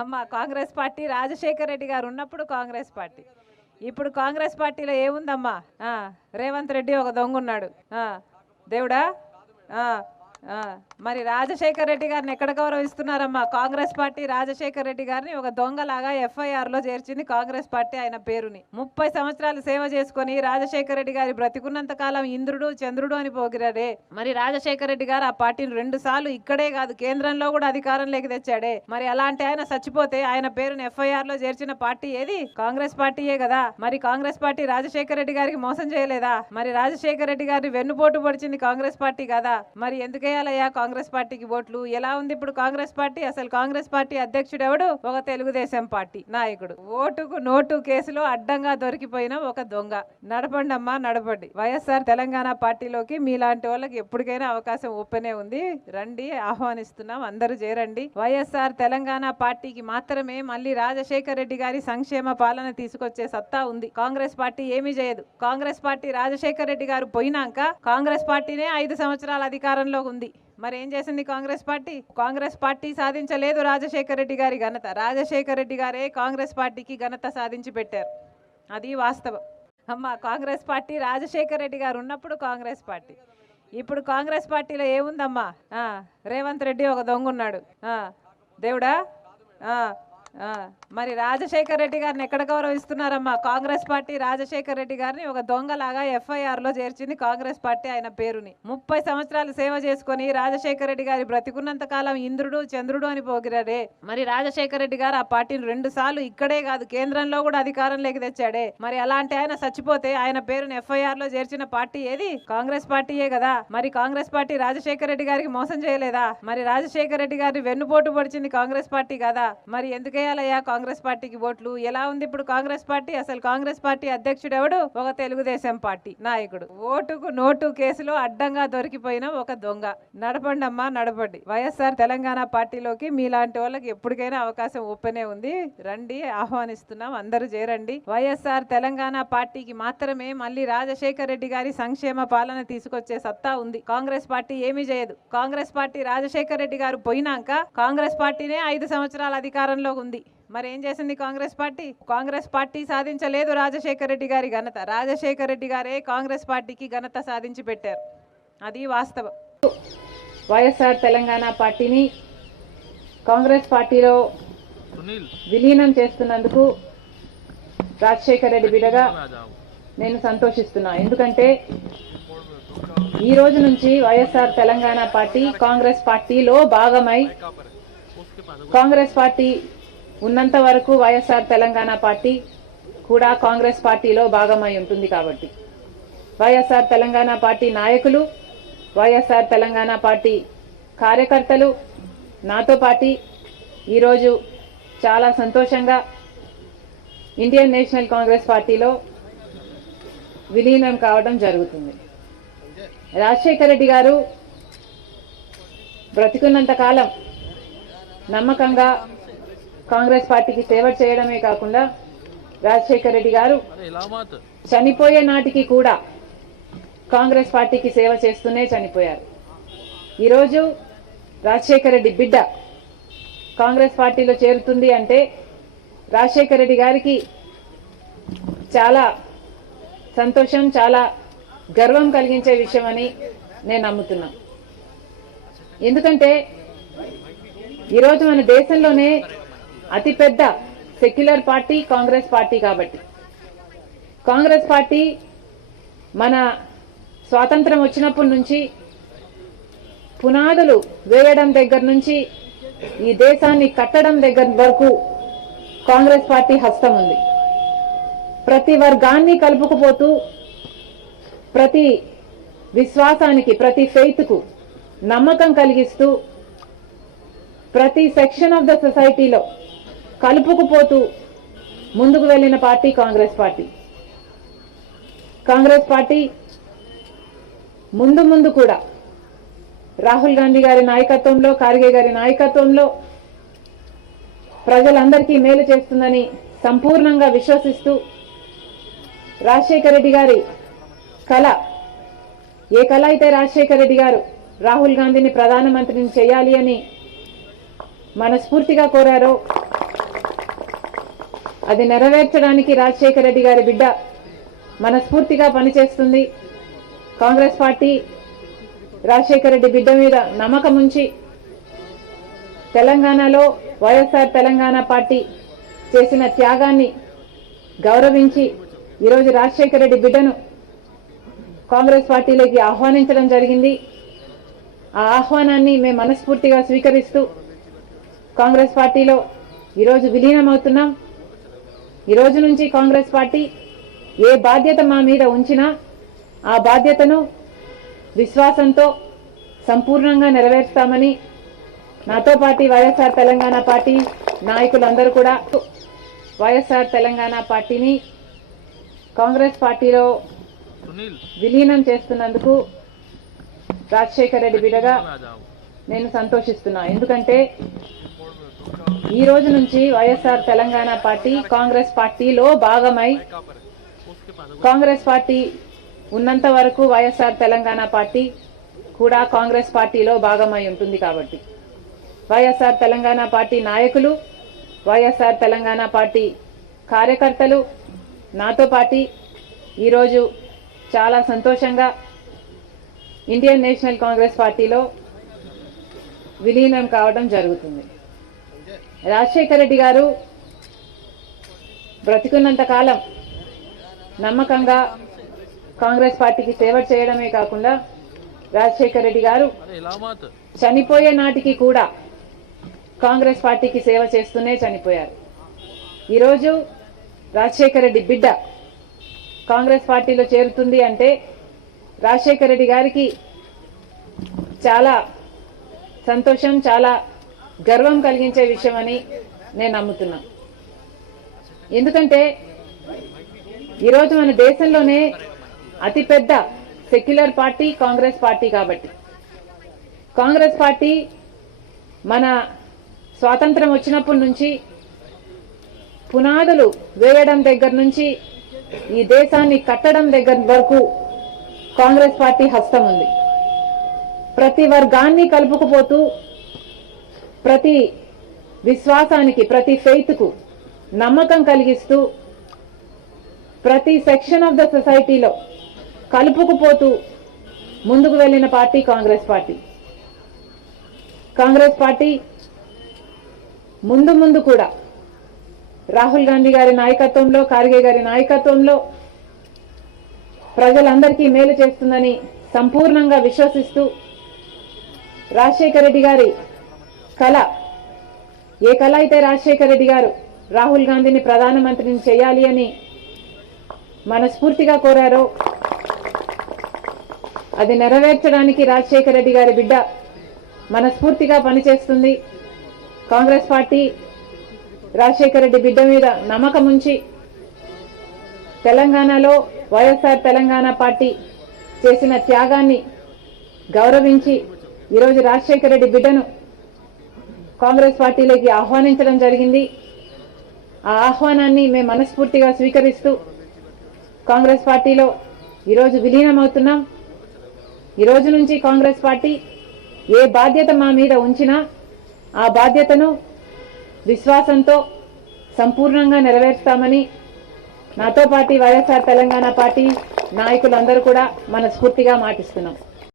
అమ్మ కాంగ్రెస్ పార్టీ రాజశేఖర రెడ్డి గారు ఉన్నప్పుడు కాంగ్రెస్ పార్టీ. ఇప్పుడు కాంగ్రెస్ పార్టీలో ఏముందమ్మా? రేవంత్ రెడ్డి ఒక దొంగ ఉన్నాడు. దేవుడా. మరి రాజశేఖర రెడ్డి గారిని ఎక్కడ గౌరవిస్తున్నారమ్మా? కాంగ్రెస్ పార్టీ రాజశేఖర రెడ్డి గారిని ఒక దొంగలాగా ఎఫ్ఐఆర్లో చేర్చింది కాంగ్రెస్ పార్టీ. ఆయన పేరుని 30 సంవత్సరాలు సేవ చేసుకుని రాజశేఖర రెడ్డి గారి బ్రతికున్నంత కాలం ఇంద్రుడు చంద్రుడు అని పోగిరాడే. మరి రాజశేఖర రెడ్డి గారు ఆ పార్టీని 2 సార్లు ఇక్కడే కాదు కేంద్రంలో కూడా అధికారంలోకి తెచ్చాడే. మరి అలాంటి ఆయన చచ్చిపోతే ఆయన పేరుని ఎఫ్ఐఆర్లో చేర్చిన పార్టీ ఏది? కాంగ్రెస్ పార్టీయే కదా. మరి కాంగ్రెస్ పార్టీ రాజశేఖర రెడ్డి గారికి మోసం చేయలేదా? మరి రాజశేఖర రెడ్డి గారిని వెన్నుపోటు పొడిచింది కాంగ్రెస్ పార్టీ కదా. మరి ఎందుకు వేయాలయ్యా కాంగ్రెస్ పార్టీకి ఓట్లు? ఎలా ఉంది ఇప్పుడు కాంగ్రెస్ పార్టీ? అసలు కాంగ్రెస్ పార్టీ అధ్యక్షుడు ఎవడు? ఒక తెలుగుదేశం పార్టీ నాయకుడు. ఓటుకు నోటు కేసులో అడ్డంగా దొరికిపోయిన ఒక దొంగ. నడపండి అమ్మా, నడపండి. వైఎస్ఆర్ తెలంగాణ పార్టీలోకి మీలాంటి వాళ్ళకి ఎప్పటికైనా అవకాశం ఓపెనే ఉంది. రండి, ఆహ్వానిస్తున్నాం. అందరూ చేరండి. వైఎస్ఆర్ తెలంగాణ పార్టీకి మాత్రమే మళ్ళీ రాజశేఖర రెడ్డి గారి సంక్షేమ పాలన తీసుకొచ్చే సత్తా ఉంది. కాంగ్రెస్ పార్టీ ఏమీ చేయదు. కాంగ్రెస్ పార్టీ రాజశేఖర రెడ్డి గారు పోయినాక కాంగ్రెస్ పార్టీనే 5 సంవత్సరాల అధికారంలో ఉంది. మరి ఏం చేసింది కాంగ్రెస్ పార్టీ? కాంగ్రెస్ పార్టీ సాధించలేదు రాజశేఖర రెడ్డి గారి ఘనత. రాజశేఖర రెడ్డి గారే కాంగ్రెస్ పార్టీకి ఘనత సాధించి పెట్టారు. అది వాస్తవం. అమ్మ కాంగ్రెస్ పార్టీ రాజశేఖర రెడ్డి గారు ఉన్నప్పుడు కాంగ్రెస్ పార్టీ. ఇప్పుడు కాంగ్రెస్ పార్టీలో ఏముందమ్మా? రేవంత్ రెడ్డి ఒక దొంగ ఉన్నాడు. దేవుడా. మరి రాజశేఖర రెడ్డి గారిని ఎక్కడ గౌరవిస్తున్నారమ్మా? కాంగ్రెస్ పార్టీ రాజశేఖర రెడ్డి గారిని ఒక దొంగలాగా ఎఫ్ఐఆర్లో చేర్చింది కాంగ్రెస్ పార్టీ. ఆయన పేరుని 30 సంవత్సరాలు సేవ చేసుకుని రాజశేఖర రెడ్డి గారి బ్రతికున్నంత కాలం ఇంద్రుడు చంద్రుడు అని పోగిరాడే. మరి రాజశేఖర రెడ్డి గారు ఆ పార్టీని 2 సార్లు ఇక్కడే కాదు కేంద్రంలో కూడా అధికారంలోకి తెచ్చాడే. మరి అలాంటి ఆయన చచ్చిపోతే ఆయన పేరుని ఎఫ్ఐఆర్లో చేర్చిన పార్టీ ఏది? కాంగ్రెస్ పార్టీయే కదా. మరి కాంగ్రెస్ పార్టీ రాజశేఖర రెడ్డి గారికి మోసం చేయలేదా? మరి రాజశేఖర రెడ్డి గారిని వెన్నుపోటు పొడిచింది కాంగ్రెస్ పార్టీ కదా. మరి ఎందుకు వేయాలయ్యా కాంగ్రెస్ పార్టీకి ఓట్లు? ఎలా ఉంది ఇప్పుడు కాంగ్రెస్ పార్టీ? అసలు కాంగ్రెస్ పార్టీ అధ్యక్షుడు ఎవడు? ఒక తెలుగుదేశం పార్టీ నాయకుడు. ఓటుకు నోటు కేసులో అడ్డంగా దొరికిపోయిన ఒక దొంగ. నడపండి అమ్మా, నడపండి. వైఎస్ఆర్ తెలంగాణ పార్టీలోకి మీలాంటి వాళ్ళకి ఎప్పటికైనా అవకాశం ఓపెనే ఉంది. రండి, ఆహ్వానిస్తున్నాం. అందరూ చేరండి. వైఎస్ఆర్ తెలంగాణ పార్టీకి మాత్రమే మళ్ళీ రాజశేఖర రెడ్డి గారి సంక్షేమ పాలన తీసుకొచ్చే సత్తా ఉంది. కాంగ్రెస్ పార్టీ ఏమీ చేయదు. కాంగ్రెస్ పార్టీ రాజశేఖర రెడ్డి గారు పోయినాక కాంగ్రెస్ పార్టీనే 5 సంవత్సరాల అధికారంలో ఉంది. మరి ఏం చేసింది కాంగ్రెస్ పార్టీ? కాంగ్రెస్ పార్టీ సాధించలేదు రాజశేఖర రెడ్డి గారి ఘనత. రాజశేఖర రెడ్డి గారే కాంగ్రెస్ పార్టీకి ఘనత సాధించి పెట్టారు. అది వాస్తవం. వైఎస్ఆర్ తెలంగాణ పార్టీని కాంగ్రెస్ పార్టీలో విలీనం చేస్తున్నందుకు రాజశేఖర రెడ్డి బిడ్డగా నేను సంతోషిస్తున్నా. ఎందుకంటే ఈ రోజు నుంచి వైఎస్ఆర్ తెలంగాణ పార్టీ కాంగ్రెస్ పార్టీలో భాగమై, కాంగ్రెస్ పార్టీ ఉన్నంత వరకు వైఎస్ఆర్ తెలంగాణ పార్టీ కూడా కాంగ్రెస్ పార్టీలో భాగమై ఉంటుంది. కాబట్టి వైఎస్ఆర్ తెలంగాణ పార్టీ నాయకులు, వైఎస్ఆర్ తెలంగాణ పార్టీ కార్యకర్తలు నాతో పాటు ఈరోజు చాలా సంతోషంగా ఇండియన్ నేషనల్ కాంగ్రెస్ పార్టీలో విలీనం కావడం జరుగుతుంది. రాజశేఖర రెడ్డి గారు బ్రతికున్నంత కాలం నమ్మకంగా కాంగ్రెస్ పార్టీకి సేవ చేయడమే కాకుండా రాజశేఖర రెడ్డి గారు చనిపోయే నాటికి కూడా కాంగ్రెస్ పార్టీకి సేవ చేస్తూనే చనిపోయారు. ఈరోజు రాజశేఖర రెడ్డి బిడ్డ కాంగ్రెస్ పార్టీలో చేరుతుంది అంటే రాజశేఖర రెడ్డి గారికి చాలా సంతోషం, చాలా గర్వం కలిగించే విషయం అని నేను నమ్ముతున్నా. ఎందుకంటే ఈరోజు మన దేశంలోనే అతిపెద్ద సెక్యులర్ పార్టీ కాంగ్రెస్ పార్టీ. కాబట్టి కాంగ్రెస్ పార్టీ మన స్వాతంత్రం వచ్చినప్పటి నుంచి పునాదులు వేయడం దగ్గర నుంచి ఈ దేశాన్ని కట్టడం దగ్గర వరకు కాంగ్రెస్ పార్టీ హస్తం ఉంది. ప్రతి వర్గాన్ని కలుపుకుపోతూ, ప్రతి విశ్వాసానికి, ప్రతి ఫెయిత్కు నమ్మకం కలిగిస్తూ, ప్రతి సెక్షన్ ఆఫ్ ద సొసైటీలో కలుపుకుపోతూ ముందుకు వెళ్లిన party Congress party. Congress party ముందు కూడా రాహుల్ గాంధీ గారి నాయకత్వంలో, ఖార్గే గారి నాయకత్వంలో ప్రజలందరికీ మేలు చేస్తుందని సంపూర్ణంగా విశ్వసిస్తూ, రాజశేఖర రెడ్డి గారి కళ, ఏ కళ అయితే రాజశేఖర రెడ్డి గారు రాహుల్ గాంధీని ప్రధానమంత్రిని చేయాలి అని మనస్ఫూర్తిగా కోరారో అది నెరవేర్చడానికి రాజశేఖర రెడ్డి గారి బిడ్డ మనస్ఫూర్తిగా పనిచేస్తుంది. కాంగ్రెస్ పార్టీ రాజశేఖర రెడ్డి బిడ్డ మీద నమ్మకం ఉంచి తెలంగాణలో వైఎస్ఆర్ తెలంగాణ పార్టీ చేసిన త్యాగాన్ని గౌరవించి ఈరోజు రాజశేఖర రెడ్డి బిడ్డను కాంగ్రెస్ పార్టీలోకి ఆహ్వానించడం జరిగింది. ఆ ఆహ్వానాన్ని మేము మనస్ఫూర్తిగా స్వీకరిస్తూ కాంగ్రెస్ పార్టీలో ఈరోజు విలీనమవుతున్నాం. ఈరోజు నుంచి కాంగ్రెస్ పార్టీ ఏ బాధ్యత మా మీద ఉంచినా ఆ బాధ్యతను విశ్వాసంతో సంపూర్ణంగా నెరవేర్స్తామని నాతో పాటు వైఎస్ఆర్ తెలంగాణ పార్టీ నాయకులందరూ కూడా వైఎస్ఆర్ తెలంగాణ పార్టీని కాంగ్రెస్ పార్టీలో విలీనం చేస్తున్నందుకు రాజశేఖర రెడ్డి బిడ్డగా నేను సంతోషిస్తున్నా. ఎందుకంటే ఈ రోజు నుంచి వైఎస్ఆర్ తెలంగాణ పార్టీ కాంగ్రెస్ పార్టీలో భాగమై కాంగ్రెస్ పార్టీ ఉన్నంత వరకు వైఎస్ఆర్ తెలంగాణ పార్టీ కూడా కాంగ్రెస్ పార్టీలో భాగమై ఉంటుంది. కాబట్టి వైఎస్ఆర్ తెలంగాణ పార్టీ నాయకులు, వైఎస్ఆర్ తెలంగాణ పార్టీ కార్యకర్తలు నాతో పాటు ఈరోజు చాలా సంతోషంగా ఇండియన్ నేషనల్ కాంగ్రెస్ పార్టీలో విలీనం కావడం జరుగుతుంది. రాజశేఖర రెడ్డి గారు బ్రతికున్నంత కాలం నమ్మకంగా కాంగ్రెస్ పార్టీకి సేవ చేయడమే కాకుండా రాజశేఖర రెడ్డి గారు చనిపోయే నాటికి కూడా కాంగ్రెస్ పార్టీకి సేవ చేస్తూనే చనిపోయారు. ఈరోజు రాజశేఖర రెడ్డి బిడ్డ కాంగ్రెస్ పార్టీలో చేరుతుంది అంటే రాజశేఖర రెడ్డి గారికి చాలా సంతోషం, చాలా గర్వం కలిగించే విషయం అని నేను నమ్ముతున్నా. ఎందుకంటే ఈరోజు మన దేశంలోనే అతిపెద్ద సెక్యులర్ పార్టీ కాంగ్రెస్ పార్టీ. కాబట్టి కాంగ్రెస్ పార్టీ మన స్వాతంత్రం వచ్చినప్పటి నుంచి పునాదులు వేయడం దగ్గర నుంచి ఈ దేశాన్ని కట్టడం దగ్గర వరకు కాంగ్రెస్ పార్టీ హస్తం ఉంది. ప్రతి వర్గాన్ని కలుపుకుపోతూ ప్రతి విశ్వాసానికి, ప్రతి ఫెయిత్కు నమ్మకం కలిగిస్తూ ప్రతి సెక్షన్ ఆఫ్ ద సొసైటీలో కలుపుకుపోతూ ముందుకు వెళ్లిన party Congress party. Congress party ముందు కూడా రాహుల్ గాంధీ గారి నాయకత్వంలో, ఖార్గే గారి నాయకత్వంలో ప్రజలందరికీ మేలు చేస్తుందని సంపూర్ణంగా విశ్వసిస్తూ రాజశేఖర రెడ్డి గారి కళ, ఏ కళ అయితే రాజశేఖర రెడ్డి గారు రాహుల్ గాంధీని ప్రధానమంత్రిని చేయాలి అని మనస్ఫూర్తిగా కోరారో అది నెరవేర్చడానికి రాజశేఖర రెడ్డి గారి బిడ్డ మనస్ఫూర్తిగా పనిచేస్తుంది. కాంగ్రెస్ పార్టీ రాజశేఖర రెడ్డి బిడ్డ మీద నమ్మకం ఉంచి తెలంగాణలో వైఎస్ఆర్ తెలంగాణ పార్టీ చేసిన త్యాగాన్ని గౌరవించి ఈరోజు రాజశేఖర రెడ్డి బిడ్డను కాంగ్రెస్ పార్టీలోకి ఆహ్వానించడం జరిగింది. ఆ ఆహ్వానాన్ని మేము మనస్ఫూర్తిగా స్వీకరిస్తూ కాంగ్రెస్ పార్టీలో ఈరోజు విలీనమవుతున్నాం. ఈరోజు నుంచి కాంగ్రెస్ పార్టీ ఏ బాధ్యత మా మీద ఉంచినా ఆ బాధ్యతను విశ్వాసంతో సంపూర్ణంగా నెరవేర్స్తామని నాతో పాటు వైఎస్ఆర్ తెలంగాణ పార్టీ నాయకులందరూ కూడా మనస్ఫూర్తిగా మాటిస్తున్నాం.